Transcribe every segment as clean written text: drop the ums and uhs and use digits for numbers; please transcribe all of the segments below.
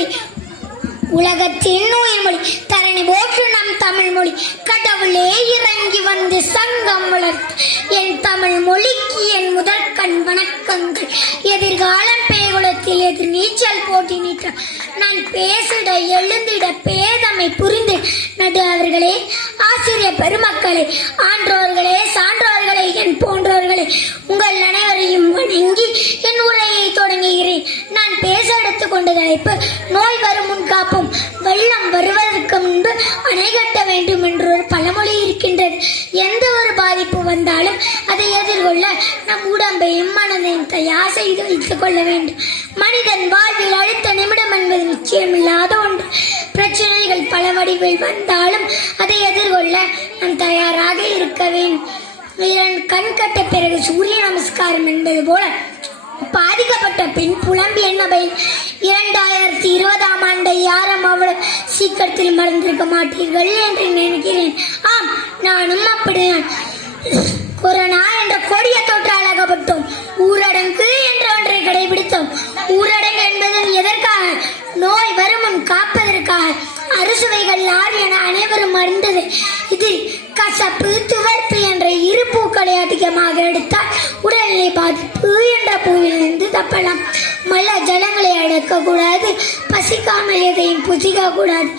மொழி, உலகத்தின் உயிர்மொழி, தரணி போற்று நம் தமிழ் மொழி. கடவுளே இறங்கி வந்து சங்கம் வளர்த்து என் தமிழ் மொழிக்கு என் முதற்கண் வணக்கங்கள். எதிர்காலம் பேகுலத்தில் எதிர் நீச்சல் போட்டி நீற்ற நான் பேசிட எழுந்திட பேதமை புரிந்து நடு அவர்களே, ஆசிரியர் பெருமக்களே, ஆன்றோர்களே, சான்றோர்களே, என் போன்றோர்களே, உங்கள் அனைவரையும் வணங்கி என் உரையை தொடங்குகிறேன். நான் பேச எடுத்துக் கொண்ட தலைப்பு நோய் வரும் முன் காப்போம், வெள்ளம் வருவதற்கு முன்பு அணை கட்ட வேண்டும் என்று ஒரு பழமொழி இருக்கின்றது. எந்த ஒரு பாதிப்பு வந்தாலும் அதை எதிர்கொள்ள நம் உடம்பையும் மனதையும் தயார் செய்து வைத்துக் கொள்ள வேண்டும். மனிதன் வாழ்வில் அடுத்த நிமிடம் என்பது நிச்சயமில்லாத ஒன்று. பிரச்சனைகள் பல வடிவில் வந்தாலும் அதை எதிர்கொள்ள நாம் தயாராக இருக்க வேண்டும். கண் கட்ட பிறகு சூரிய நமஸ்காரம் என்பது போல பாதிக்கப்பட்ட பின் புலம்பி என்ன பயன்? 2020ஆம் ஆண்டை யாரும் அவ்வளவு சீக்கிரத்தில் மறந்திருக்க மாட்டீர்கள் என்று நினைக்கிறேன். ஆம், நானும் அப்படிதான். கொரோனா என்ற கொடிய தொற்றால் அகப்பட்டோம். ஊரடங்கு என்ற ஒன்றை கடைபிடித்தோம். ஊரடங்கு என்பது எதற்காக? நோய் வருமுன் காப்பதற்காக. அறுசுவைகள் யார் என அனைவரும் அறிந்தது. இதில் கசப்பு, துவர்ப்பு என்ற இரு பூக்களை அதிகமாக எடுத்தால் உடல்நிலை பாதிப்பு என்ற பூவிலிருந்து தப்பலாம். மல ஜலங்களை அடக்கக்கூடாது. பசிக்காமல் எதையும் புசிக்க கூடாது.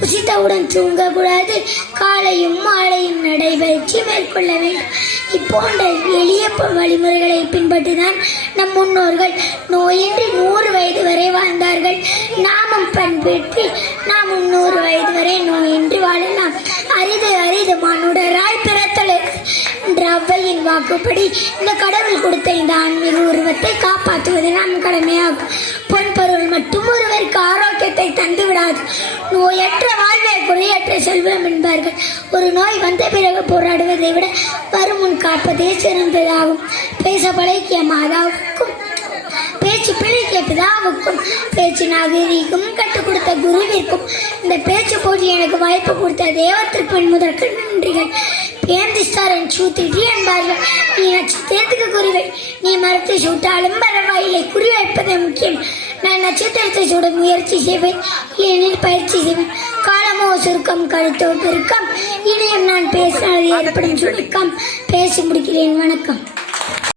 புசித்தவுடன் தூங்கக்கூடாது. காலையும் மாலையும் நடைபயிற்சி மேற்கொள்ள வேண்டும். இப்போன்ற எளிய வழிமுறைகளை பின்பற்றிதான் நம் முன்னோர்கள் நோயின்றி 100 வயது வரை வாழ்ந்தார்கள். நாமும் பண்பற்றி நாமும் 100 வயது வரை நோயின்றி வாழலாம். அரிது அரிது மானுடராய் பிறத்தலை என்ற ஔவையின் வாக்குப்படி இந்த கடவுள் கொடுத்த இந்த ஆன்மீக உருவத்தை காப்பாற்றுவது நம் கடமையாகும். பொன்பொருள் மட்டும் ஒருவருக்கு ஆரோக்கியத்தை தந்துவிடாது. நோயற்ற வாழ்வே குறையற்ற செல்வம் என்பார்கள். ஒரு நோய் வந்த பிறகு போராடுவதை விட வருமுன் காப்பதே சிறந்ததாகும். பேச பழகிய மாதாவுக்கும் பேச்சு பிழைக்கிய பிதாவுக்கும் பேச்சு நாகரீகம் கற்றுக் கொடுத்த குருவிற்கும் இந்த பேச்சு போட்டி எனக்கு வாய்ப்பு கொடுத்த தேவத்திற்பின் முதற்கு நன்றிகள். பேந்திஸ்தாரன் சூத்திட்டு என்பார்கள். நீ நட்சத்திரத்துக்கு குறிவை, நீ மரத்தை சூட்டாலும் பரவாயில்லை, குறி வைப்பதே முக்கியம். நான் நட்சத்திரத்தை சூட முயற்சி செய்வேன், இல்லையெனில் பயிற்சி செய்வேன். காலமோ சுருக்கம், கருத்தோ பெருக்கம், இனியும் நான் பேசினால் ஏற்படும் சுருக்கம். பேசி முடிக்கிறேன். வணக்கம்.